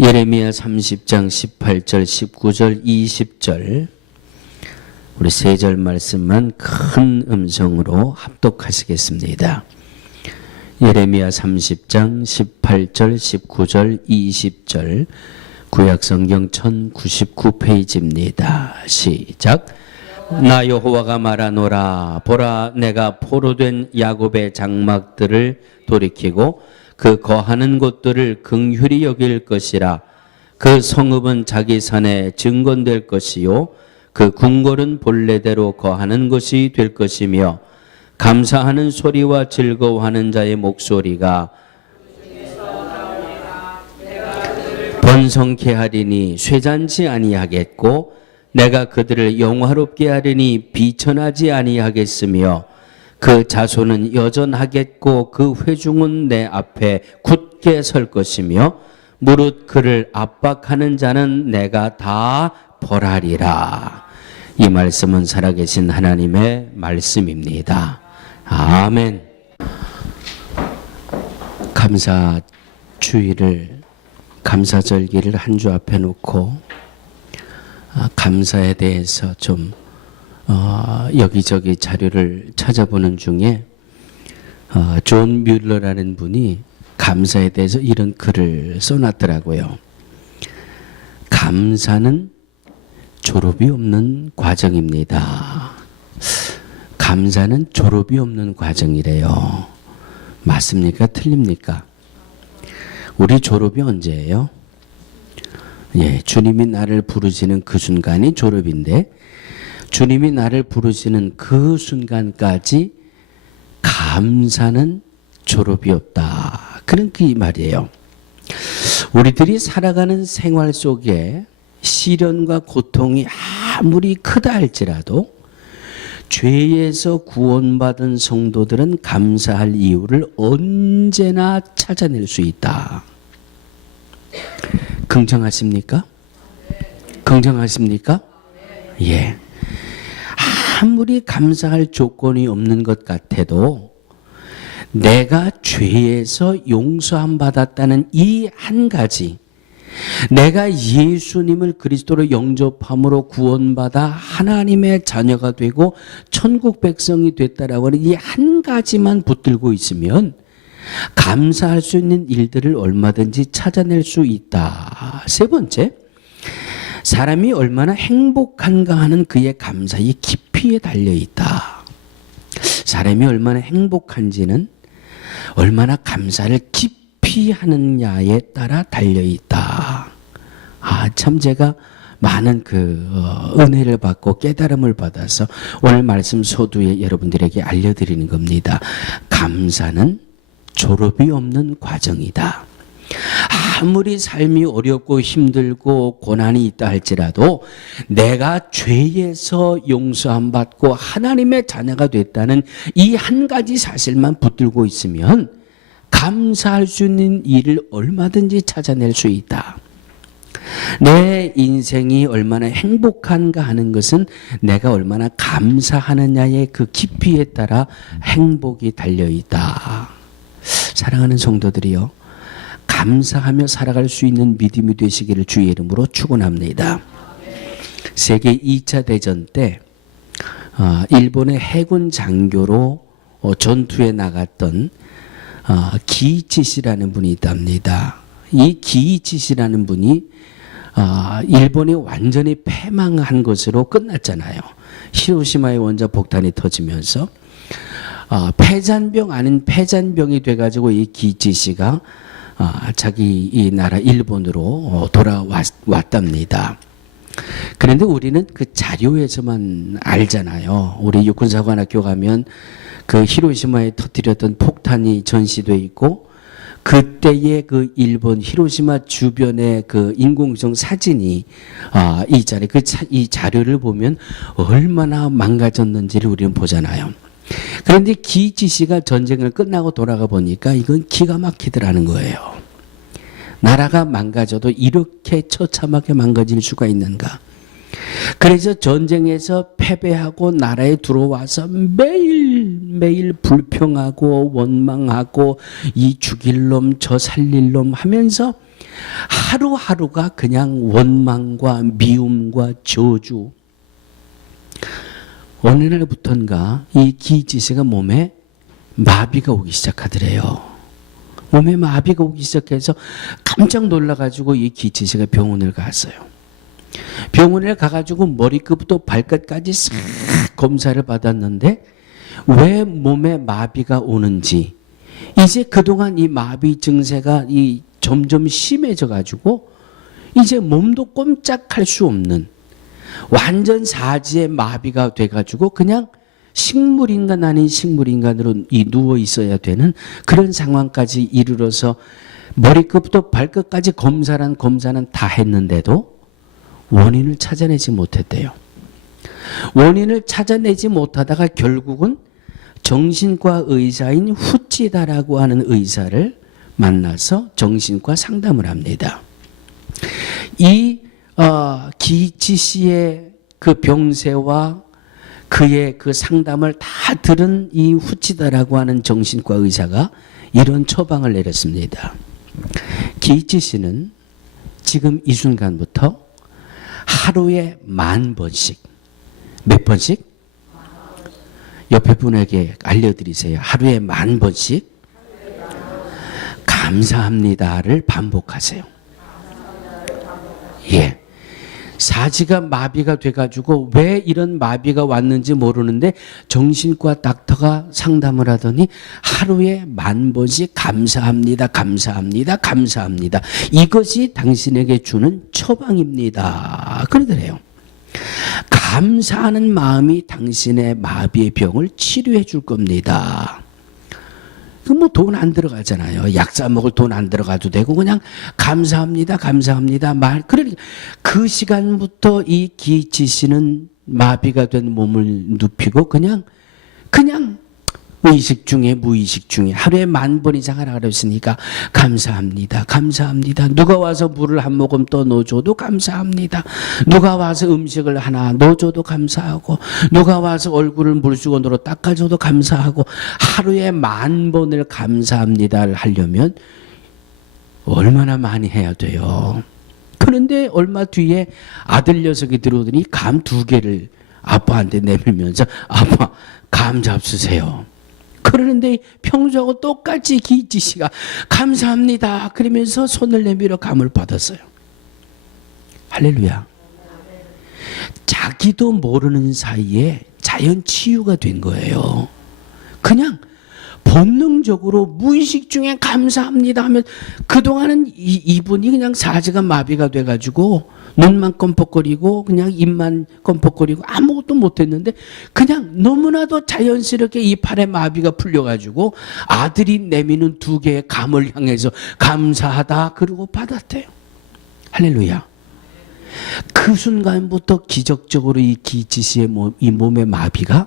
예레미야 30장 18절, 19절, 20절 우리 세 절 말씀만 큰 음성으로 합독하시겠습니다. 예레미야 30장 18절, 19절, 20절 구약성경 1099페이지입니다. 시작. 나 여호와가 말하노라. 보라, 내가 포로된 야곱의 장막들을 돌이키고 그 거하는 곳들을 긍휼히 여길 것이라. 그 성읍은 자기 산에 증건될 것이요 그 궁궐은 본래대로 거하는 것이 될 것이며 감사하는 소리와 즐거워하는 자의 목소리가 번성케 하리니 쇠잔치 아니하겠고 내가 그들을 영화롭게 하리니 비천하지 아니하겠으며 그 자손은 여전하겠고 그 회중은 내 앞에 굳게 설 것이며 무릇 그를 압박하는 자는 내가 다 벌하리라. 이 말씀은 살아계신 하나님의 말씀입니다. 아멘. 감사주일을 감사절기를 한 주 앞에 놓고 감사에 대해서 좀 여기저기 자료를 찾아보는 중에 존 뮬러라는 분이 감사에 대해서 이런 글을 써놨더라고요. 감사는 졸업이 없는 과정입니다. 감사는 졸업이 없는 과정이래요. 맞습니까? 틀립니까? 우리 졸업이 언제예요? 예, 주님이 나를 부르시는 그 순간이 졸업인데 주님이 나를 부르시는 그 순간까지 감사는 졸업이 없다. 그런 그 말이에요. 우리들이 살아가는 생활 속에 시련과 고통이 아무리 크다 할지라도 죄에서 구원받은 성도들은 감사할 이유를 언제나 찾아낼 수 있다. 긍정하십니까? 긍정하십니까? 예. 아무리 감사할 조건이 없는 것 같아도 내가 죄에서 용서함 받았다는 이 한 가지, 내가 예수님을 그리스도로 영접함으로 구원받아 하나님의 자녀가 되고 천국 백성이 됐다라고 하는 이 한 가지만 붙들고 있으면 감사할 수 있는 일들을 얼마든지 찾아낼 수 있다. 세 번째, 사람이 얼마나 행복한가 하는 그의 감사의 깊이에 달려있다. 사람이 얼마나 행복한지는 얼마나 감사를 깊이 하느냐에 따라 달려있다. 참 제가 많은 은혜를 받고 깨달음을 받아서 오늘 말씀 소두에 여러분들에게 알려드리는 겁니다. 감사는 졸업이 없는 과정이다. 아무리 삶이 어렵고 힘들고 고난이 있다 할지라도 내가 죄에서 용서함 받고 하나님의 자녀가 됐다는 이 한 가지 사실만 붙들고 있으면 감사할 수 있는 일을 얼마든지 찾아낼 수 있다. 내 인생이 얼마나 행복한가 하는 것은 내가 얼마나 감사하느냐의 그 깊이에 따라 행복이 달려있다. 사랑하는 성도들이요, 감사하며 살아갈 수 있는 믿음이 되시기를 주의 이름으로 축원합니다. 세계 2차 대전 때 일본의 해군 장교로 전투에 나갔던 기이치 씨라는 분이 있답니다. 이 기이치 씨라는 분이 일본이 완전히 패망한 것으로 끝났잖아요. 히로시마의 원자 폭탄이 터지면서 폐잔병 아닌 폐잔병이 돼가지고 이 기이치 씨가 자기 이 나라 일본으로 돌아왔답니다. 그런데 우리는 그 자료에서만 알잖아요. 우리 육군사관학교 가면 그 히로시마에 터뜨렸던 폭탄이 전시돼 있고 그때의 그 일본 히로시마 주변의 그 인공위성 사진이 있잖아요. 이 자료를 보면 얼마나 망가졌는지를 우리는 보잖아요. 그런데 기이치 씨가 전쟁을 끝나고 돌아가 보니까 이건 기가 막히더라는 거예요. 나라가 망가져도 이렇게 처참하게 망가질 수가 있는가. 그래서 전쟁에서 패배하고 나라에 들어와서 매일 매일매일 불평하고 원망하고 이 죽일 놈 저 살릴 놈 하면서 하루하루가 그냥 원망과 미움과 저주. 어느 날부턴가 이 기지씨가 몸에 마비가 오기 시작하더래요. 몸에 마비가 오기 시작해서 깜짝 놀라가지고 이 기지씨가 병원을 갔어요. 병원에 가가지고 머리끝부터 발끝까지 싹 검사를 받았는데 왜 몸에 마비가 오는지, 이제 그동안 이 마비 증세가 점점 심해져 가지고 이제 몸도 꼼짝할 수 없는 완전 사지의 마비가 돼 가지고 그냥 식물인간 아닌 식물인간으로 누워 있어야 되는 그런 상황까지 이르러서 머리끝부터 발끝까지 검사는 다 했는데도 원인을 찾아내지 못했대요. 원인을 찾아내지 못하다가 결국은 정신과 의사인 후찌다라고 하는 의사를 만나서 정신과 상담을 합니다. 이 기치 씨의 그 병세와 그의 그 상담을 다 들은 이 후찌다라고 하는 정신과 의사가 이런 처방을 내렸습니다. 기치 씨는 지금 이 순간부터 하루에 10,000번씩, 몇 번씩? 옆에 분에게 알려드리세요. 하루에 10,000번씩 감사합니다를 반복하세요. 예. 사지가 마비가 돼가지고 왜 이런 마비가 왔는지 모르는데 정신과 닥터가 상담을 하더니 하루에 10,000번씩 감사합니다, 감사합니다, 감사합니다. 이것이 당신에게 주는 처방입니다. 그러더래요. 감사하는 마음이 당신의 마비의 병을 치료해 줄 겁니다. 뭐 돈 안 들어가잖아요. 약 사 먹을 돈 안 들어가도 되고 그냥 감사합니다, 감사합니다 말. 그러니까 그 시간부터 이 기치 씨는 마비가 된 몸을 눕히고 그냥 의식 중에 무의식 중에 하루에 10,000번 이상 하라 그랬으니까 감사합니다, 감사합니다. 누가 와서 물을 한 모금 더 넣어줘도 감사합니다. 누가 와서 음식을 하나 넣어줘도 감사하고, 누가 와서 얼굴을 물수건으로 닦아줘도 감사하고, 하루에 10,000번을 감사합니다를 하려면 얼마나 많이 해야 돼요. 그런데 얼마 뒤에 아들 녀석이 들어오더니 감 2개를 아빠한테 내밀면서 아빠 감 잡수세요. 그러는데 평소하고 똑같이 기치 씨가 감사합니다 그러면서 손을 내밀어 감을 받았어요. 할렐루야. 자기도 모르는 사이에 자연 치유가 된 거예요. 그냥 본능적으로 무의식 중에 감사합니다 하면, 그동안은 이분이 그냥 사지가 마비가 돼가지고 눈만 껌뻑거리고 그냥 입만 껌뻑거리고 아무것도 못했는데 그냥 너무나도 자연스럽게 이 팔에 마비가 풀려가지고 아들이 내미는 2개의 감을 향해서 감사하다 그러고 받았대요. 할렐루야. 그 순간부터 기적적으로 이 기치 씨의 이 몸의 마비가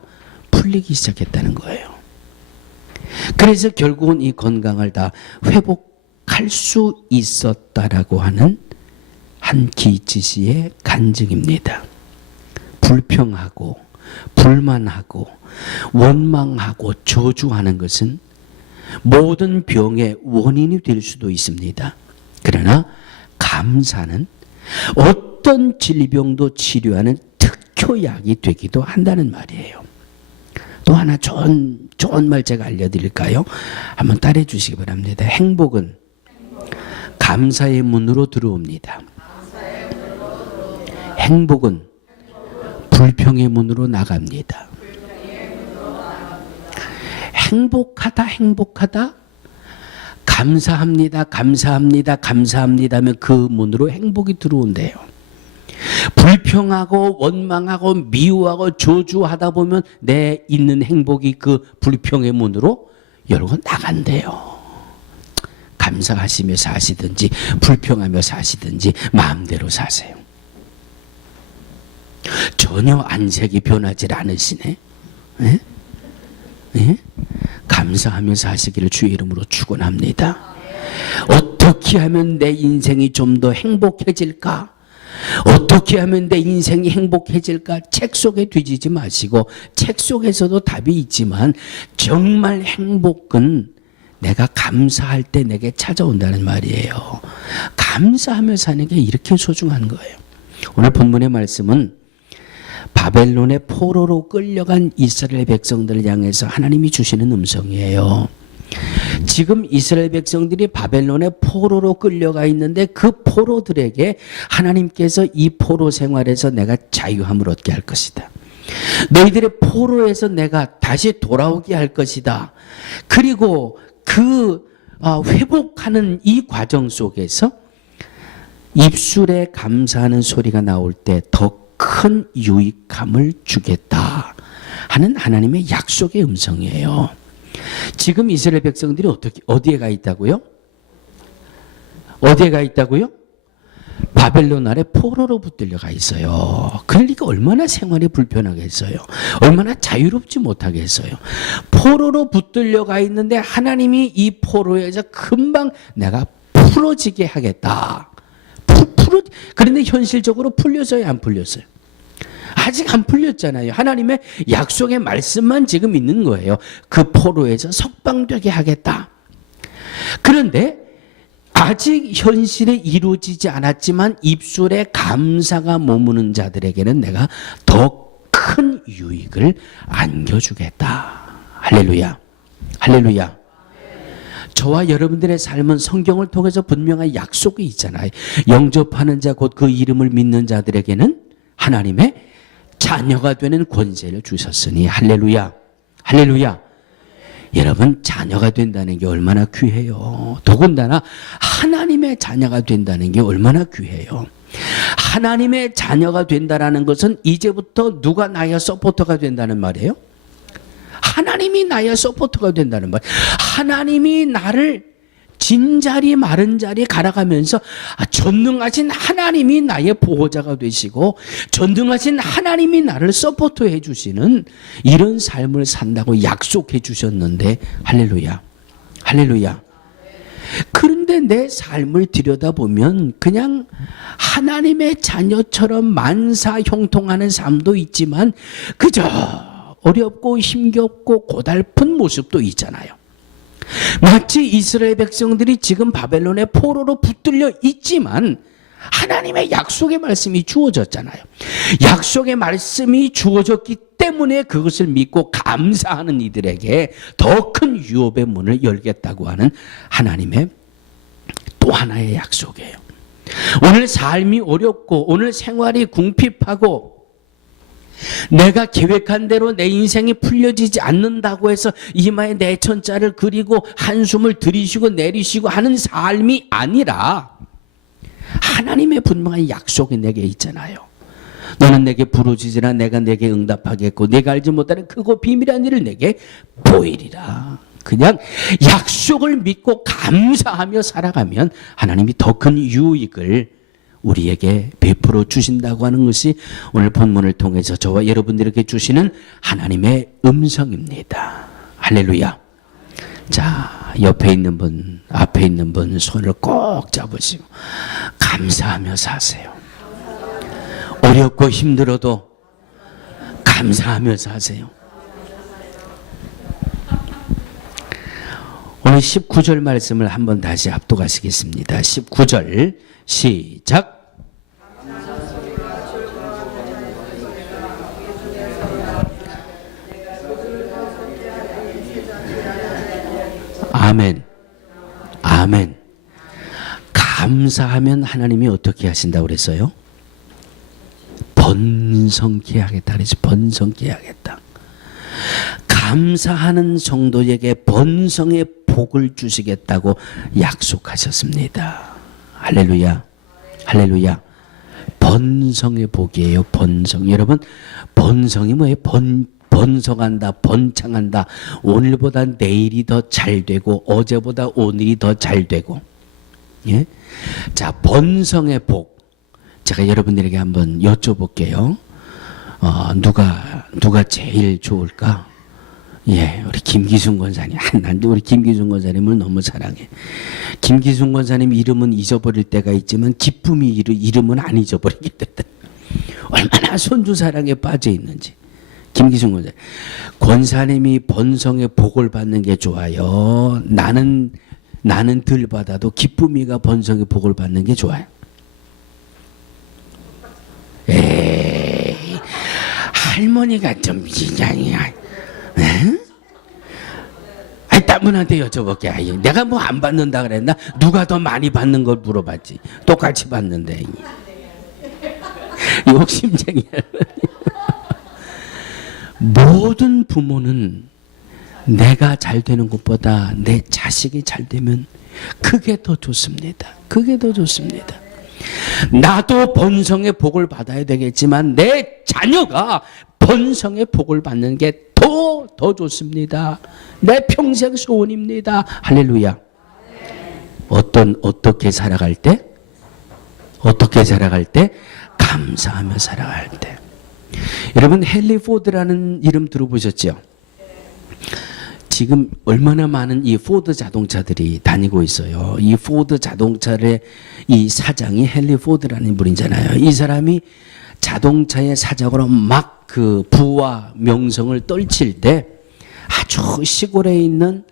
풀리기 시작했다는 거예요. 그래서 결국은 이 건강을 다 회복할 수 있었다라고 하는 한 기치 씨의 간증입니다. 불평하고 불만하고 원망하고 저주하는 것은 모든 병의 원인이 될 수도 있습니다. 그러나 감사는 어떤 질병도 치료하는 특효약이 되기도 한다는 말이에요. 또 하나 좋은 말 제가 알려드릴까요? 한번 따라해 주시기 바랍니다. 행복은 감사의 문으로 들어옵니다. 행복은 불평의 문으로 나갑니다. 행복하다 감사합니다, 감사합니다, 감사합니다 하면 그 문으로 행복이 들어온대요. 불평하고 원망하고 미워하고 저주하다 보면 내 있는 행복이 그 불평의 문으로 열고 나간대요. 감사하시며 사시든지 불평하며 사시든지 마음대로 사세요. 전혀 안색이 변하지 않으시네. 네? 네? 감사하며 사시기를 주의 이름으로 축원합니다. 어떻게 하면 내 인생이 좀 더 행복해질까? 어떻게 하면 내 인생이 행복해질까? 책 속에 뒤지지 마시고, 책 속에서도 답이 있지만 정말 행복은 내가 감사할 때 내게 찾아온다는 말이에요. 감사하며 사는 게 이렇게 소중한 거예요. 오늘 본문의 말씀은 바벨론의 포로로 끌려간 이스라엘 백성들을 향해서 하나님이 주시는 음성이에요. 지금 이스라엘 백성들이 바벨론의 포로로 끌려가 있는데 그 포로들에게 하나님께서 이 포로 생활에서 내가 자유함을 얻게 할 것이다. 너희들의 포로에서 내가 다시 돌아오게 할 것이다. 그리고 그 회복하는 이 과정 속에서 입술에 감사하는 소리가 나올 때 더 큰 유익함을 주겠다 하는 하나님의 약속의 음성이에요. 지금 이스라엘 백성들이 어디에 가 있다고요? 어디에 가 있다고요? 바벨론 아래 포로로 붙들려 가 있어요. 그러니까 얼마나 생활이 불편하겠어요. 얼마나 자유롭지 못하겠어요. 포로로 붙들려 가 있는데 하나님이 이 포로에서 금방 내가 풀어지게 하겠다. 그런데 현실적으로 풀렸어요, 안 풀렸어요? 아직 안 풀렸잖아요. 하나님의 약속의 말씀만 지금 있는 거예요. 그 포로에서 석방되게 하겠다. 그런데 아직 현실에 이루어지지 않았지만 입술에 감사가 머무는 자들에게는 내가 더 큰 유익을 안겨주겠다. 할렐루야. 할렐루야. 저와 여러분들의 삶은 성경을 통해서 분명한 약속이 있잖아요. 영접하는 자 곧 그 이름을 믿는 자들에게는 하나님의 자녀가 되는 권세를 주셨으니 할렐루야. 할렐루야. 여러분 자녀가 된다는 게 얼마나 귀해요. 더군다나 하나님의 자녀가 된다는 게 얼마나 귀해요. 하나님의 자녀가 된다는 것은 이제부터 누가 나의 서포터가 된다는 말이에요? 하나님이 나의 서포터가 된다는 말. 하나님이 나를 진자리 마른 자리 갈아가면서 전능하신 하나님이 나의 보호자가 되시고 전능하신 하나님이 나를 서포트해 주시는 이런 삶을 산다고 약속해 주셨는데 할렐루야. 할렐루야. 그런데 내 삶을 들여다보면 그냥 하나님의 자녀처럼 만사형통하는 삶도 있지만 그저 어렵고 힘겹고 고달픈 모습도 있잖아요. 마치 이스라엘 백성들이 지금 바벨론의 포로로 붙들려 있지만 하나님의 약속의 말씀이 주어졌잖아요. 약속의 말씀이 주어졌기 때문에 그것을 믿고 감사하는 이들에게 더 큰 유업의 문을 열겠다고 하는 하나님의 또 하나의 약속이에요. 오늘 삶이 어렵고 오늘 생활이 궁핍하고 내가 계획한 대로 내 인생이 풀려지지 않는다고 해서 이마에 내천자를 그리고 한숨을 들이쉬고 내리쉬고 하는 삶이 아니라 하나님의 분명한 약속이 내게 있잖아요. 너는 내게 부르짖으라 내가 내게 응답하겠고 내가 알지 못하는 크고 비밀한 일을 내게 보이리라. 그냥 약속을 믿고 감사하며 살아가면 하나님이 더 큰 유익을 우리에게 베풀어 주신다고 하는 것이 오늘 본문을 통해서 저와 여러분들에게 주시는 하나님의 음성입니다. 할렐루야. 자, 옆에 있는 분, 앞에 있는 분 손을 꼭 잡으시고 감사하며 사세요. 어렵고 힘들어도 감사하며 사세요. 오늘 19절 말씀을 한번 다시 합독하시겠습니다. 19절 시작. 아멘. 아멘. 감사하면 하나님이 어떻게 하신다고 그랬어요? 번성케 하겠다 그랬지. 번성케 하겠다. 감사하는 성도에게 번성의 복을 주시겠다고 약속하셨습니다. 할렐루야. 할렐루야. 번성의 복이에요. 번성. 여러분 번성이 뭐예요? 번성한다, 번창한다. 오늘보다 내일이 더 잘 되고 어제보다 오늘이 더 잘 되고. 예? 자, 번성의 복. 제가 여러분들에게 한번 여쭤볼게요. 누가 제일 좋을까? 예, 우리 김기순 권사님. 난도 우리 김기순 권사님을 너무 사랑해. 김기순 권사님 이름은 잊어버릴 때가 있지만 기쁨이 이름은 안 잊어버리게 된다. 얼마나 손주 사랑에 빠져 있는지. 김기순 권사님. 권사님이 번성의 복을 받는 게 좋아요. 나는 덜 받아도 기쁨이가 번성의 복을 받는 게 좋아요. 에이, 할머니가 좀 이상이야. 딸분한테 여쭤볼게. 내가 뭐 안 받는다 그랬나? 누가 더 많이 받는 걸 물어봤지. 똑같이 받는데. 욕심쟁이. 모든 부모는 내가 잘 되는 것보다 내 자식이 잘 되면 그게 더 좋습니다. 그게 더 좋습니다. 나도 번성의 복을 받아야 되겠지만 내 자녀가 번성의 복을 받는 게 더 좋습니다. 내 평생 소원입니다. 할렐루야. 어떻게 살아갈 때? 어떻게 살아갈 때? 감사하며 살아갈 때. 여러분 헨리 포드라는 이름 들어보셨죠? 지금 얼마나 많은 이 포드 자동차들이 다니고 있어요. 이 포드 자동차의 이 사장이 헨리 포드라는 분이잖아요. 이 사람이 자동차의 사장으로 막 그 부와 명성을 떨칠 때 아주 시골에 있는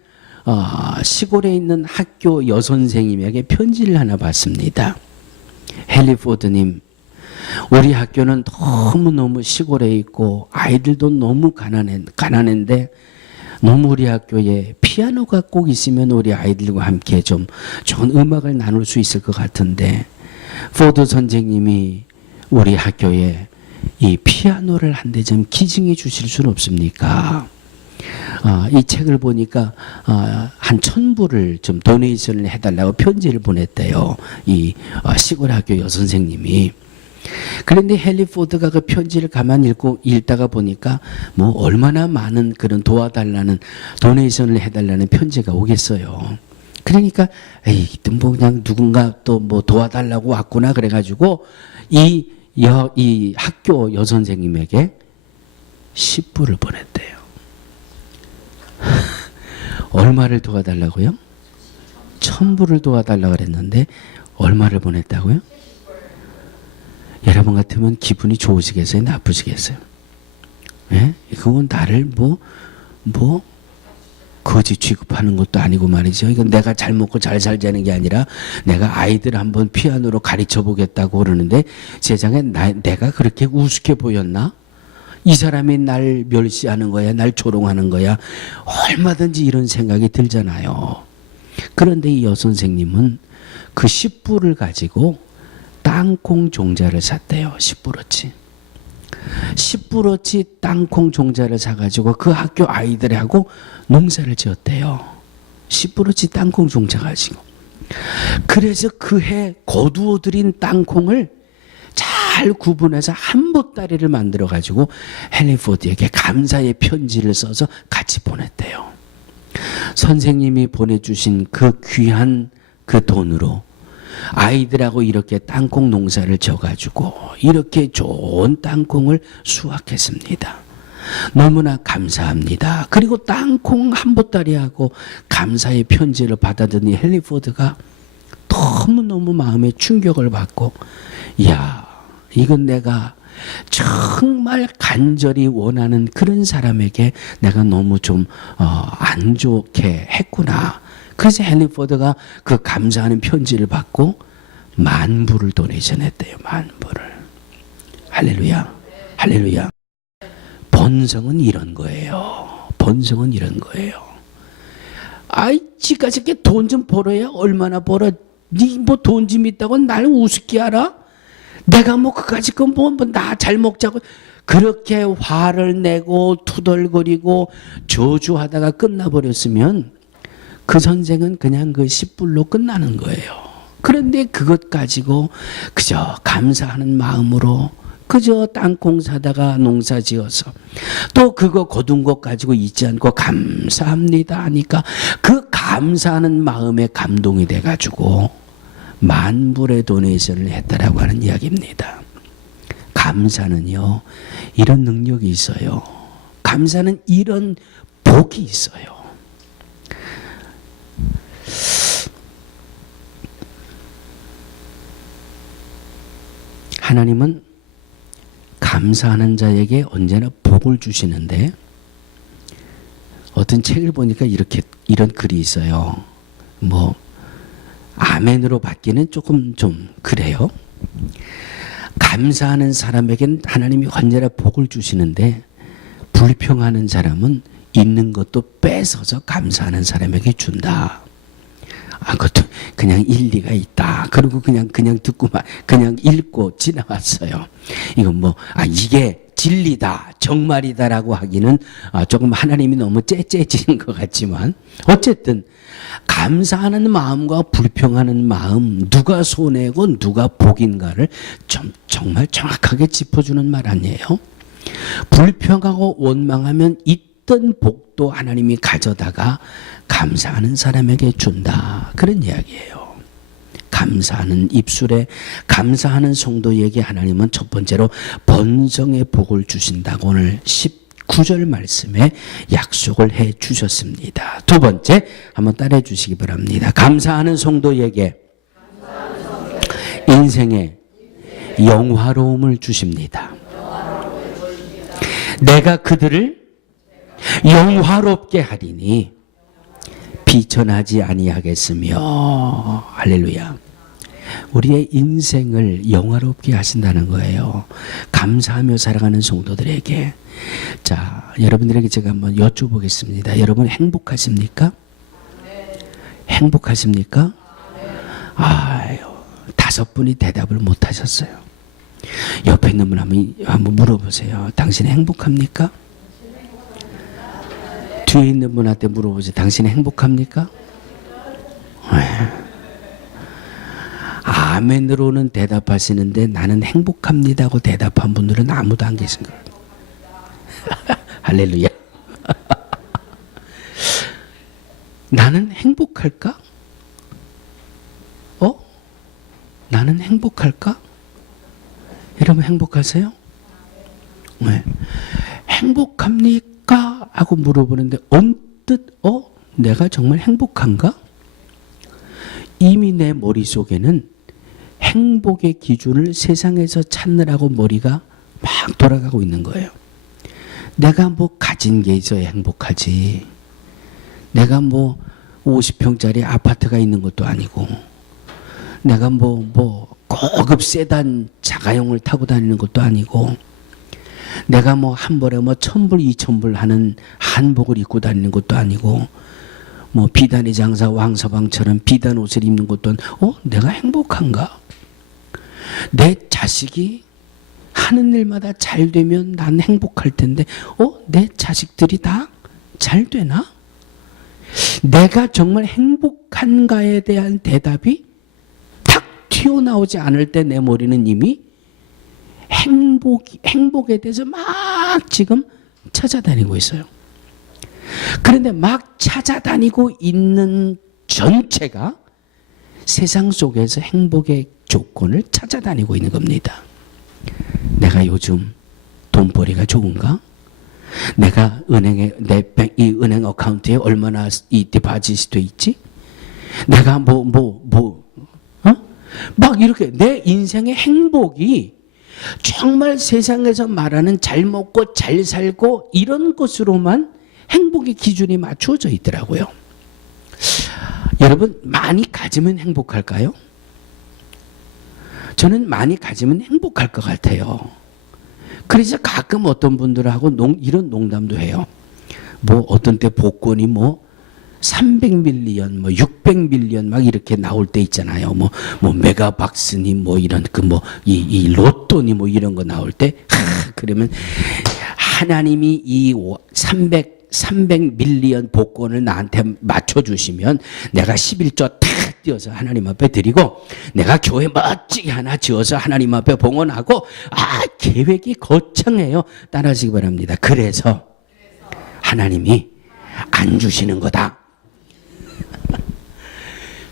학교 여선생님에게 편지를 하나 받습니다. 헨리 포드님, 우리 학교는 너무너무 시골에 있고 아이들도 너무 가난한데 너무 우리 학교에 피아노가 꼭 있으면 우리 아이들과 함께 좀 좋은 음악을 나눌 수 있을 것 같은데 포드 선생님이 우리 학교에 이 피아노를 한 대 좀 기증해 주실 수는 없습니까? 이 책을 보니까 한 1,000불을 좀 도네이션을 해달라고 편지를 보냈대요. 이 시골 학교 여선생님이. 그런데 헨리 포드가 그 편지를 가만히 읽다가 보니까 뭐 얼마나 많은 그런 도와달라는 도네이션을 해달라는 편지가 오겠어요. 그러니까 에이 뭐 그냥 누군가 또 뭐 도와달라고 왔구나 그래가지고 이 학교 여선생님에게 10불을 보냈대요. 얼마를 도와달라고요? 1,000불을 도와달라고 그랬는데 얼마를 보냈다고요? 여러분 같으면 기분이 좋으시겠어요? 나쁘시겠어요? 예? 그건 나를 거지 취급하는 것도 아니고 말이죠. 이건 내가 잘 먹고 잘 살자는 게 아니라 내가 아이들 한번 피아노로 가르쳐 보겠다고 그러는데 세상에 내가 그렇게 우습게 보였나? 이 사람이 날 멸시하는 거야, 날 조롱하는 거야. 얼마든지 이런 생각이 들잖아요. 그런데 이 여선생님은 그 10불을 가지고 땅콩 종자를 샀대요. 10불어치. 10불어치 땅콩 종자를 사가지고 그 학교 아이들하고 농사를 지었대요. 10불어치 땅콩 종자 가지고. 그래서 그 해 거두어 들인 땅콩을 잘 구분해서 한 보따리를 만들어 가지고 헨리 포드에게 감사의 편지를 써서 같이 보냈대요. 선생님이 보내주신 그 귀한 그 돈으로 아이들하고 이렇게 땅콩 농사를 져가지고 이렇게 좋은 땅콩을 수확했습니다. 너무나 감사합니다. 그리고 땅콩 한 보따리하고 감사의 편지를 받아들인 헨리 포드가 너무너무 마음에 충격을 받고 이야 이건 내가 정말 간절히 원하는 그런 사람에게 내가 너무 좀 안 좋게 했구나. 그래서 헨리 포드가 그 감사하는 편지를 받고 10,000불을 도네이션 했대요. 10,000불을. 할렐루야. 할렐루야. 번성은 이런 거예요. 번성은 이런 거예요. 아이 지까지 돈 좀 벌어야 얼마나 벌어. 니 뭐 돈 좀 있다고 날 우습게 알아? 내가 뭐 그까짓 거 뭐 나 잘 먹자고 그렇게 화를 내고 투덜거리고 저주하다가 끝나버렸으면 그 전쟁은 그냥 그 10불로 끝나는 거예요. 그런데 그것 가지고 그저 감사하는 마음으로 그저 땅콩 사다가 농사 지어서 또 그거 거둔 것 가지고 잊지 않고 감사합니다 하니까 그 감사하는 마음에 감동이 돼가지고 10,000불의 도네이션을 했다라고 하는 이야기입니다. 감사는요 이런 능력이 있어요. 감사는 이런 복이 있어요. 하나님은 감사하는 자에게 언제나 복을 주시는데, 어떤 책을 보니까 이런 글이 있어요. 뭐 아멘으로 받기는 조금 좀 그래요. 감사하는 사람에겐 하나님이 언제나 복을 주시는데, 불평하는 사람은 있는 것도 뺏어서 감사하는 사람에게 준다. 그것도 그냥 일리가 있다. 그리고 그냥 듣고만 그냥 읽고 지나왔어요. 이건 이게 진리다, 정말이다라고 하기는 조금 하나님이 너무 째째지는 것 같지만, 어쨌든 감사하는 마음과 불평하는 마음, 누가 손해고 누가 복인가를 정말 정확하게 짚어주는 말 아니에요? 불평하고 원망하면 있던 복도 하나님이 가져다가 감사하는 사람에게 준다, 그런 이야기예요. 감사하는 입술에 감사하는 성도에게 하나님은 첫 번째로 번성의 복을 주신다고 오늘 19절 말씀에 약속을 해 주셨습니다. 두 번째, 한번 따라해 주시기 바랍니다. 감사하는 성도에게 인생의 영화로움을 주십니다. 내가 그들을 영화롭게 하리니 비천하지 아니하겠으며. 할렐루야. 우리의 인생을 영화롭게 하신다는 거예요. 감사하며 살아가는 성도들에게. 자, 여러분들에게 제가 한번 여쭤보겠습니다. 여러분 행복하십니까? 행복하십니까? 아유, 5분이 대답을 못 하셨어요. 옆에 있는 분 한번 물어보세요. 당신 행복합니까? 뒤에 있는 분한테 물어보세요. 당신 행복합니까? 아멘으로는 대답하시는데 나는 행복합니다고 대답한 분들은 아무도 안 계신 거예요. 할렐루야. 나는 행복할까? 나는 행복할까? 여러분 행복하세요? 네. 행복합니까? 하고 물어보는데 언뜻 내가 정말 행복한가? 이미 내 머릿속에는 행복의 기준을 세상에서 찾느라고 머리가 막 돌아가고 있는 거예요. 내가 가진 게 있어야 행복하지. 내가 50평짜리 아파트가 있는 것도 아니고, 내가 고급 세단 자가용을 타고 다니는 것도 아니고, 내가 한 벌에 1,000불, 2,000불 하는 한복을 입고 다니는 것도 아니고, 비단의 장사 왕서방처럼 비단 옷을 입는 것도 내가 행복한가? 내 자식이 하는 일마다 잘 되면 난 행복할 텐데, 내 자식들이 다 잘 되나? 내가 정말 행복한가에 대한 대답이 탁 튀어나오지 않을 때 내 머리는 이미 행복에 대해서 막 지금 찾아다니고 있어요. 그런데 막 찾아다니고 있는 전체가 세상 속에서 행복의 조건을 찾아다니고 있는 겁니다. 내가 요즘 돈벌이가 좋은가? 내가 이 은행 어카운트에 얼마나 이 디파짓이 돼 있지? 내가 막 이렇게 내 인생의 행복이 정말 세상에서 말하는 잘 먹고 잘 살고 이런 것으로만 행복의 기준이 맞추어져 있더라고요. 여러분, 많이 가지면 행복할까요? 저는 많이 가지면 행복할 것 같아요. 그래서 가끔 어떤 분들하고 이런 농담도 해요. 어떤 때 복권이 300밀리언, 600밀리언 막 이렇게 나올 때 있잖아요. 메가박스니 이런 이 로또니 이런 거 나올 때, 그러면 하나님이 이 300밀리언 복권을 나한테 맞춰주시면 내가 11조 탁 띄어서 하나님 앞에 드리고, 내가 교회 멋지게 하나 지어서 하나님 앞에 봉헌하고, 계획이 거창해요. 따라하시기 바랍니다. 그래서 하나님이 안 주시는 거다.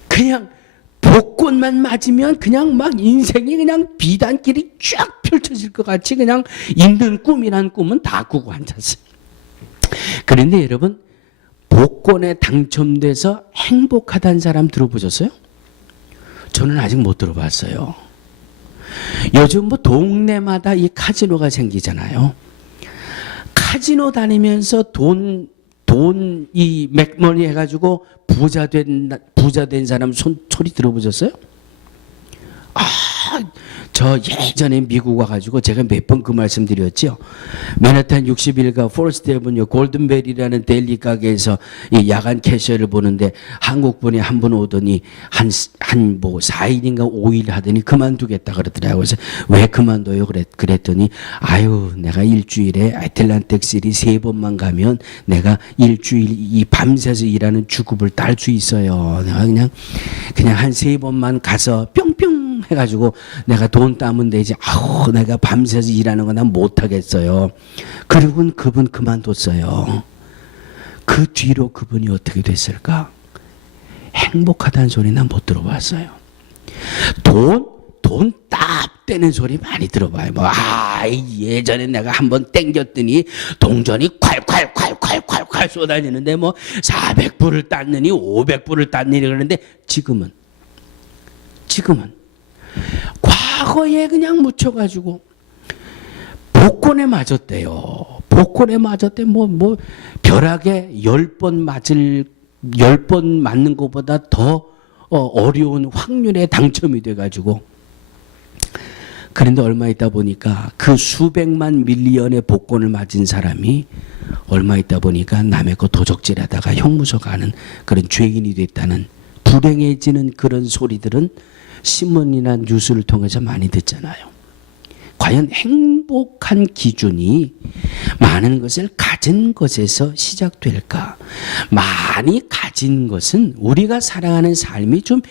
그냥 복권만 맞으면 그냥 막 인생이 그냥 비단길이 쫙 펼쳐질 것 같이 그냥 있는 꿈이란 꿈은 다 꾸고 앉았어요. 그런데 여러분, 복권에 당첨돼서 행복하다는 사람 들어보셨어요? 저는 아직 못 들어봤어요. 요즘 뭐 동네마다 이 카지노가 생기잖아요. 카지노 다니면서 이 맥머니 해가지고 부자 된 사람 소리 들어보셨어요? 저 예전에 미국 와가지고 제가 몇 번 그 말씀 드렸죠. 맨하탄 61가 포레스트 애버뉴 골든벨이라는 델리 가게에서 이 야간 캐셔를 보는데 한국 분이 한 분 오더니 한 뭐 4일인가 5일 하더니 그만두겠다 그러더라고요. 그래서 왜 그만둬요? 그랬더니 아유 내가 일주일에 애틀란틱 시리 3번만 가면 내가 일주일 이 밤새서 일하는 주급을 딸 수 있어요. 내가 그냥 한 3번만 가서 뿅뿅 해가지고 내가 돈 따면 되지. 아우 내가 밤새서 일하는 거 난 못하겠어요. 그리고 그분 그만뒀어요. 그 뒤로 그분이 어떻게 됐을까? 행복하다는 소리 난 못 들어봤어요. 돈 딱 떼는 소리 많이 들어봐요. 예전에 내가 한번 땡겼더니 동전이 콸콸콸콸콸콸 쏟아지는데 뭐 400불을 땄느니 500불을 땄느니 그러는데 지금은 과거에 그냥 묻혀가지고 복권에 맞았대요. 복권에 맞았대. 뭐 벼락에 10번 맞는 것보다 더 어려운 확률에 당첨이 돼가지고. 그런데 얼마 있다 보니까 그 수백만 밀리언의 복권을 맞은 사람이 얼마 있다 보니까 남의 거 도적질하다가 형무소 가는 그런 죄인이 됐다는 불행해지는 그런 소리들은 신문이나 뉴스를 통해서 많이 듣잖아요. 과연 행복한 기준이 많은 것을 가진 것에서 시작될까? 많이 가진 것은 우리가 살아가는 삶이 좀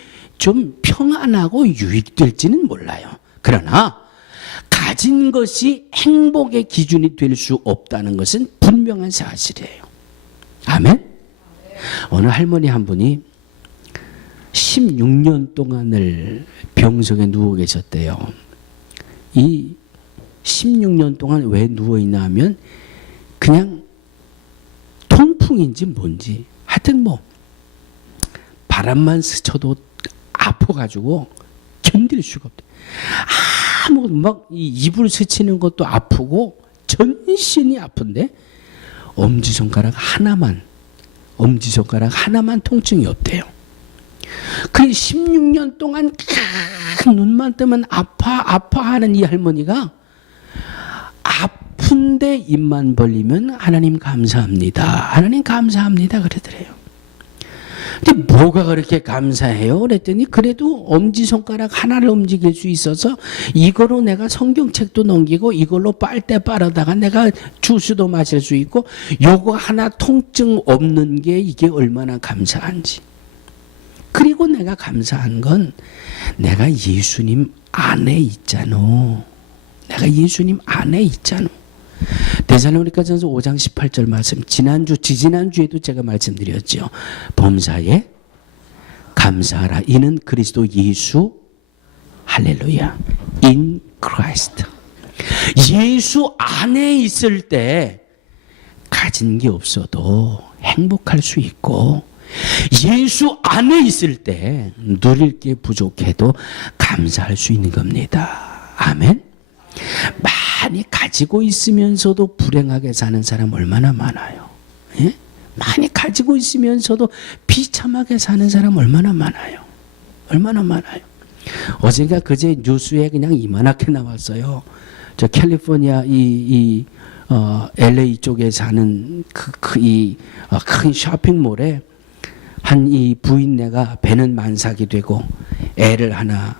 평안하고 유익될지는 몰라요. 그러나 가진 것이 행복의 기준이 될 수 없다는 것은 분명한 사실이에요. 아멘? 어느 할머니 한 분이 16년 동안을 병석에 누워 계셨대요. 이 16년 동안 왜 누워있나 하면 그냥 통풍인지 뭔지 하여튼 뭐 바람만 스쳐도 아파가지고 견딜 수가 없대. 막 이 이불 스치는 것도 아프고 전신이 아픈데 엄지손가락 하나만 통증이 없대요. 그 16년 동안 눈만 뜨면 아파하는 이 할머니가 아픈데 입만 벌리면 하나님 감사합니다 그러더래요. 근데 뭐가 그렇게 감사해요? 그랬더니 그래도 엄지손가락 하나를 움직일 수 있어서 이거로 내가 성경책도 넘기고 이걸로 빨대 빨아다가 내가 주스도 마실 수 있고 요거 하나 통증 없는 게 이게 얼마나 감사한지. 그리고 내가 감사한 건 내가 예수님 안에 있잖아. 데살로니가전서 5장 18절 말씀 지지난주에도 제가 말씀드렸죠. 범사에 감사하라. 이는 그리스도 예수 할렐루야. In Christ. 예수 안에 있을 때 가진 게 없어도 행복할 수 있고 예수 안에 있을 때 누릴 게 부족해도 감사할 수 있는 겁니다. 아멘. 많이 가지고 있으면서도 불행하게 사는 사람 얼마나 많아요. 예? 많이 가지고 있으면서도 비참하게 사는 사람 얼마나 많아요. 어제가 그제 뉴스에 그냥 이만하게 나왔어요. 저 캘리포니아 LA 쪽에 사는 큰 쇼핑몰에 한 이 부인네가 배는 만삭이 되고 애를 하나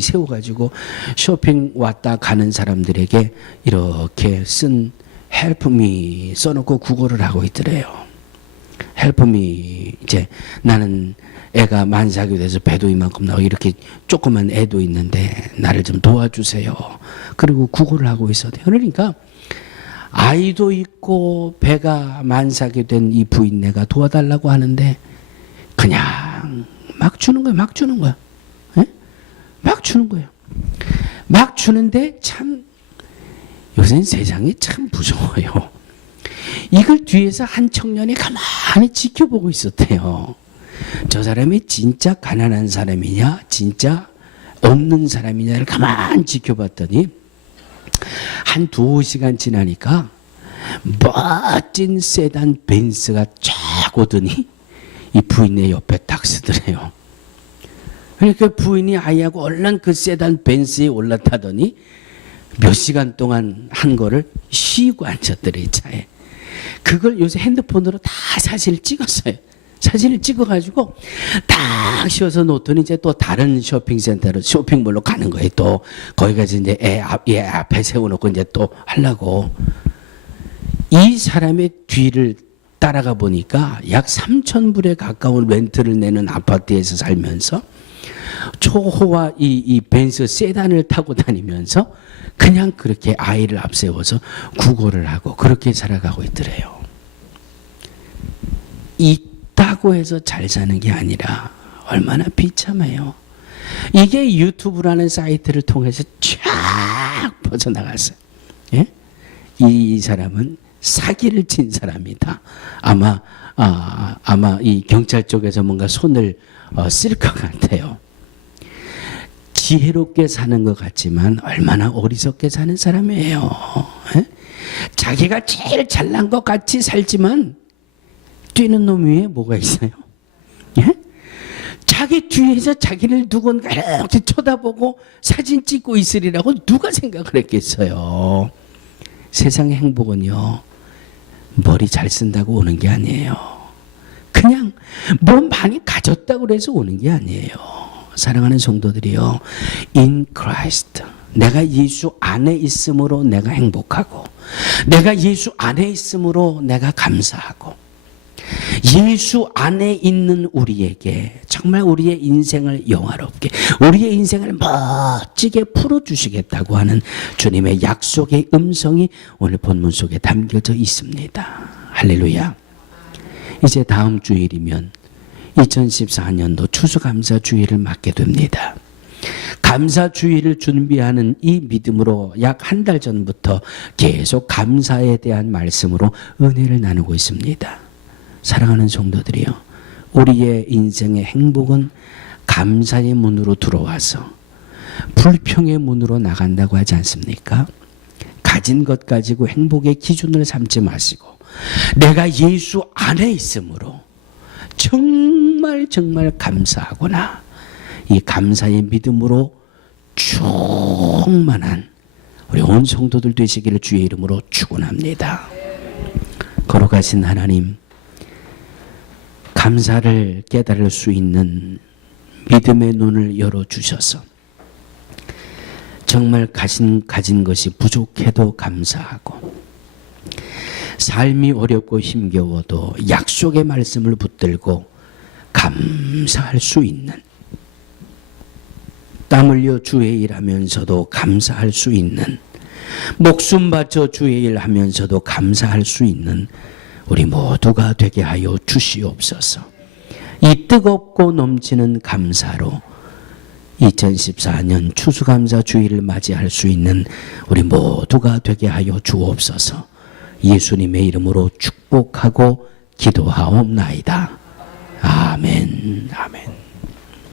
세워가지고 쇼핑 왔다 가는 사람들에게 이렇게 쓴 help me 써놓고 구걸을 하고 있더래요. help me. 이제 나는 애가 만삭이 돼서 배도 이만큼 나고 이렇게 조그만 애도 있는데 나를 좀 도와주세요. 그리고 구걸을 하고 있었대요. 그러니까 아이도 있고 배가 만삭이 된 이 부인네가 도와달라고 하는데 그냥 막 주는 거야. 막 주는데 참 요새는 세상이 참 무서워요. 이걸 뒤에서 한 청년이 가만히 지켜보고 있었대요. 저 사람이 진짜 가난한 사람이냐, 진짜 없는 사람이냐를 가만히 지켜봤더니 한 2시간 지나니까 멋진 세단 벤츠가 쫙 오더니 이 부인의 옆에 딱 서더래요. 그러니까 부인이 아이하고 얼른 그 세단 벤츠에 올라타더니 몇 시간 동안 한 거를 쉬고 앉았더래, 이 차에. 그걸 요새 핸드폰으로 다 사진을 찍었어요. 사진을 찍어가지고 딱 씌워서 놓더니 이제 또 다른 쇼핑센터로, 쇼핑몰로 가는 거예요. 또 거기 가서 이제 애 앞에 세워놓고 이제 또 하려고. 이 사람의 뒤를 따라가 보니까 약 3,000불에 가까운 렌트를 내는 아파트에서 살면서 초호와 이 벤츠 세단을 타고 다니면서 그냥 그렇게 아이를 앞세워서 구걸을 하고 그렇게 살아가고 있더래요. 있다고 해서 잘 사는 게 아니라 얼마나 비참해요. 이게 유튜브라는 사이트를 통해서 쫙 퍼져나갔어요. 예? 이 사람은 사기를 친 사람이다. 아마 이 경찰 쪽에서 뭔가 손을 쓸 것 같아요. 지혜롭게 사는 것 같지만 얼마나 어리석게 사는 사람이에요. 에? 자기가 제일 잘난 것 같이 살지만 뛰는 놈 위에 뭐가 있어요? 예? 자기 뒤에서 자기를 누군가 이렇게 쳐다보고 사진 찍고 있으리라고 누가 생각을 했겠어요? 세상의 행복은요, 머리 잘 쓴다고 오는 게 아니에요. 그냥 뭐 많이 가졌다고 해서 오는 게 아니에요. 사랑하는 성도들이요, in Christ, 내가 예수 안에 있음으로 내가 행복하고, 내가 예수 안에 있음으로 내가 감사하고, 예수 안에 있는 우리에게 정말 우리의 인생을 영화롭게, 우리의 인생을 멋지게 풀어주시겠다고 하는 주님의 약속의 음성이 오늘 본문 속에 담겨져 있습니다. 할렐루야. 이제 다음 주일이면 2014년도 추수감사주일을 맞게 됩니다. 감사주일을 준비하는 이 믿음으로 약 한 달 전부터 계속 감사에 대한 말씀으로 은혜를 나누고 있습니다. 사랑하는 성도들이요, 우리의 인생의 행복은 감사의 문으로 들어와서 불평의 문으로 나간다고 하지 않습니까? 가진 것 가지고 행복의 기준을 삼지 마시고 내가 예수 안에 있으므로 정말 감사하구나, 이 감사의 믿음으로 충만한 우리 온 성도들 되시기를 주의 이름으로 축원합니다. 거룩하신 하나님, 감사를 깨달을 수 있는 믿음의 눈을 열어주셔서 정말 가진 것이 부족해도 감사하고, 삶이 어렵고 힘겨워도 약속의 말씀을 붙들고 감사할 수 있는, 땀 흘려 주의 일하면서도 감사할 수 있는, 목숨 바쳐 주의 일하면서도 감사할 수 있는 우리 모두가 되게 하여 주시옵소서. 이 뜨겁고 넘치는 감사로 2014년 추수감사 주일을 맞이할 수 있는 우리 모두가 되게 하여 주옵소서. 예수님의 이름으로 축복하고 기도하옵나이다. 아멘. 아멘.